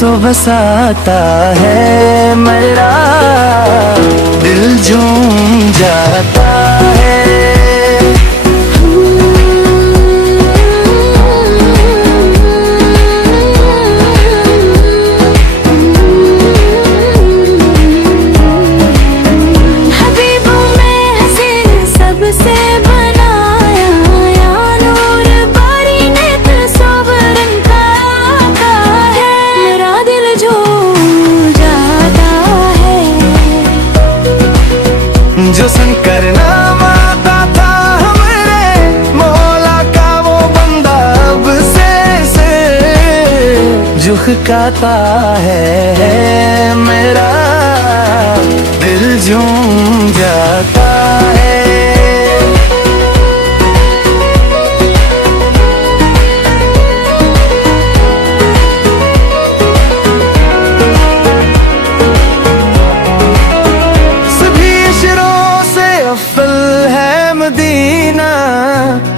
सो बसाता है, मेरा दिल झूम जाता है। जो शंकर नाम आता था हमरे मौला का वो बंदा अब से झुकाता है, मेरा दिल झूम जाता है।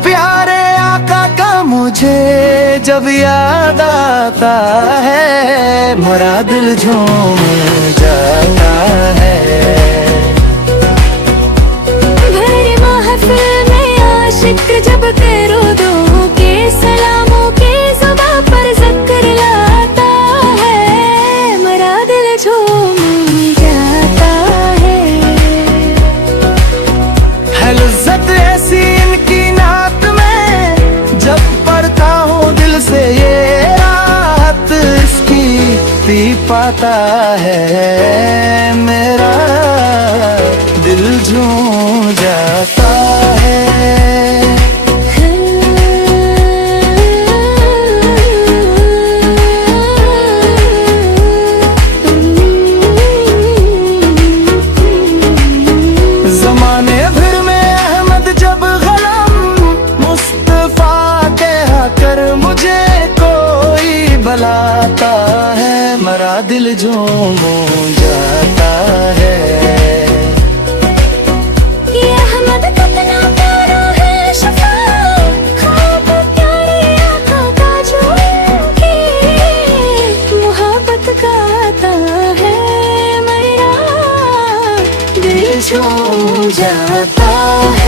प्यारे आका का मुझे जब याद आता है, मेरा दिल झूम जाता है। भरी महफिल में आशिक जब दरूदों के सलामों के ज़ुबां पर ज़िक्र लाता है, मेरा दिल झूम जाता है। है लज़्ज़त ऐसी इनकी नात में, जब पढ़ता हूँ दिल से ये रात इसकी पी पाता है, मेरा दिल झूम जाता है। ज़माने भर में अहमद जब मुझे कोई बुलाता है, मेरा दिल झूम जाता है। ये अहमद कितना प्यारा है, शफा ख्वाब प्यारी आँखों का जो की मोहब्बत गाता है, मेरा दिल झूम जाता है।